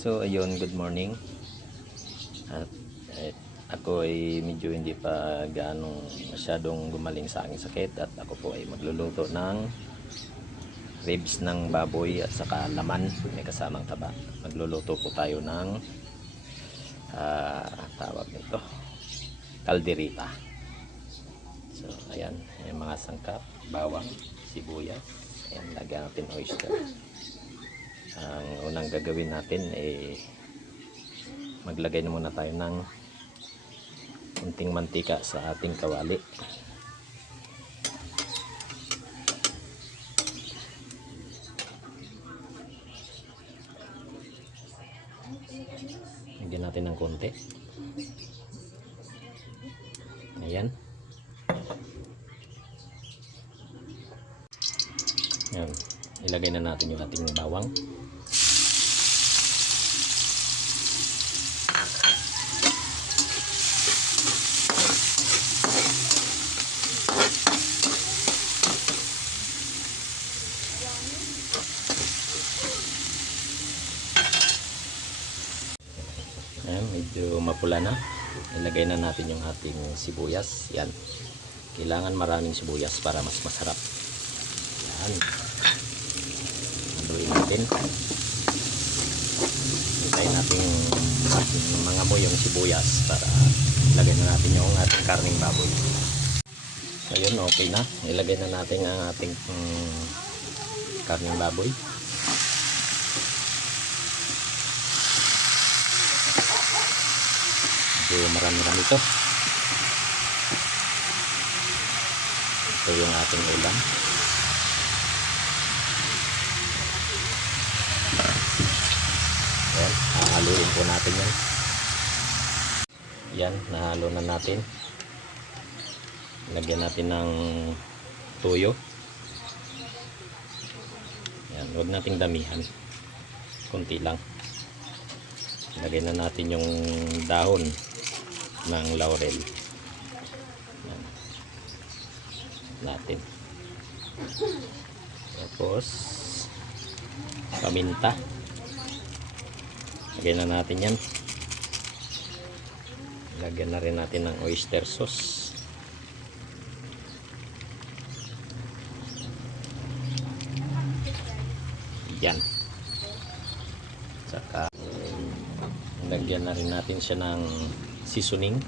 So ayun, good morning. At ako ay medyo hindi pa gaano masyadong gumaling sa aking sakit at ako po ay magluluto ng ribs ng baboy at saka laman, may kasamang taba. Magluluto po tayo ng tawag nito, kalderita. So ayan, yung mga sangkap, bawang, sibuyas, ayan, lagyan natin oyster. Ang unang gagawin natin ay maglagay na muna tayo ng kunting mantika sa ating kawali. Lagyan natin ng konti. Ayan. Ayan. Ilagay na natin yung ating bawang. Ayan, medyo mapula na. Ilagay na natin yung ating sibuyas. Yan. Kailangan maraming sibuyas para mas masarap. Yan. Haluin natin. Hintayin natin mga mo yung sibuyas para ilagay na natin yung ating karning baboy. Ayun, okay na. Ilagay na natin ang ating karning baboy. Marami-rami ito. Ito yung ating ulam. Ayan, hahaluin po natin yan. Yan, nahalo na natin. Lagyan natin ng tuyo. Yan, huwag nating damihan. Kunti lang. Lagyan na natin yung dahon ng laurel. Yan. Natin. Tapos paminta. Lagyan na natin yan. Lagyan na rin natin ng oyster sauce. Yan. Saka lagyan na rin natin siya ng seasoning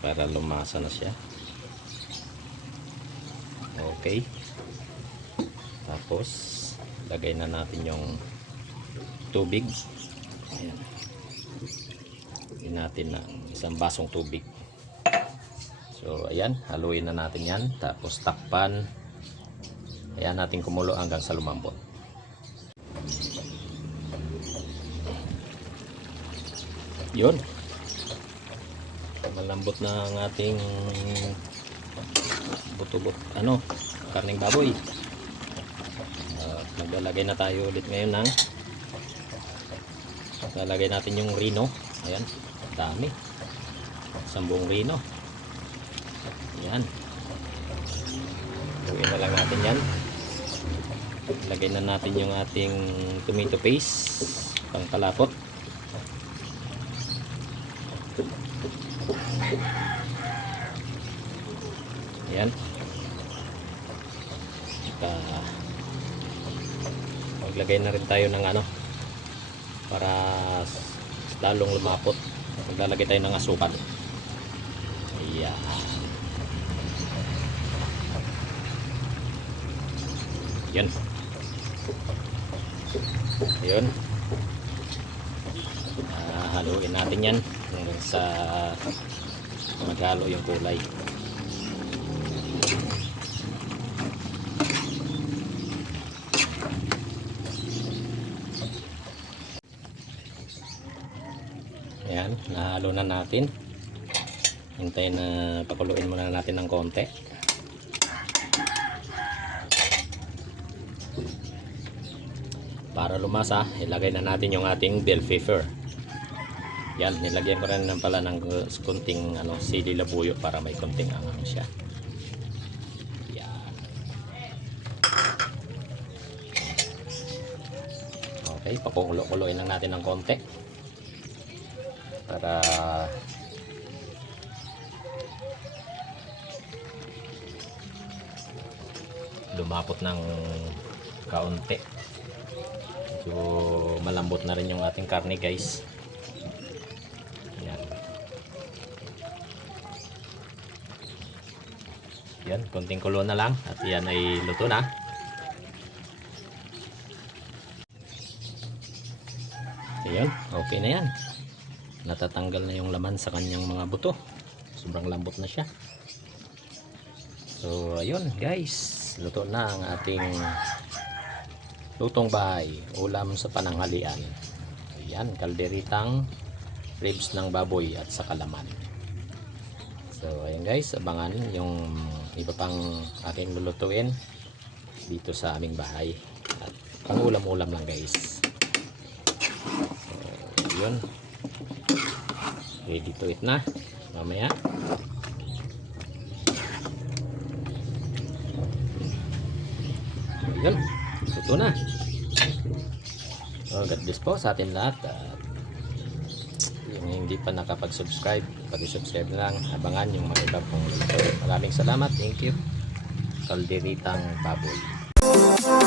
para lumasa na siya. Okay. Tapos lagay na natin yung tubig. Ayan. Lagyan natin ng isang basong tubig. So ayan, haluin na natin yan. Tapos takpan. Ayan natin kumulo hanggang sa lumambot. Yun, malambot na ang ating karning baboy. Maglalagay na tayo ulit ngayon ng lalagay natin yung rino. Ayan, dami, 10 rino. Ayan, gawin na lang natin yan. Lagay na natin yung ating tomato paste pang kalapot. Ayan. Maglagay na rin tayo ng para lalong lumapot. Maglalagay tayo ng asukal. Ayan. Ayan. Ayan. Haluin natin yan hanggang sa maghalo yung kulay. Ayan, nahalo na natin. Hintayin na pakuluin muna natin ng konti. Para lumasa, ilagay na natin yung ating bell pepper. Yan, nilagyan ko rin pala ng kunting sili labuyo para may kunting angang siya. Yan. Okay, pakukulo-kuloin lang natin ng konti para lumapot ng kaunti. So malambot na rin yung ating karne, guys. Yan. Yan, konting kulo na lang at yan ay luto na. Ayan, okay na yan. Natatanggal na yung laman sa kanyang mga buto. Sobrang lambot na siya. So ayun guys, luto na ang ating lutong bahay, ulam sa pananghalian. Ayan, kalderitang ribs ng baboy at sa kalaman. So ayan guys, abangan yung iba pang aking lulutuin dito sa aming bahay. At pang ulam-ulam lang guys. So yun, ready to eat na mamaya. Yun, luto na. So, God bless po sa atin lahat. Yung hindi pa nakapag-subscribe, pag-subscribe na lang. Abangan yung mga iba pong luto. Maraming salamat. Thank you. Kalderitang baboy.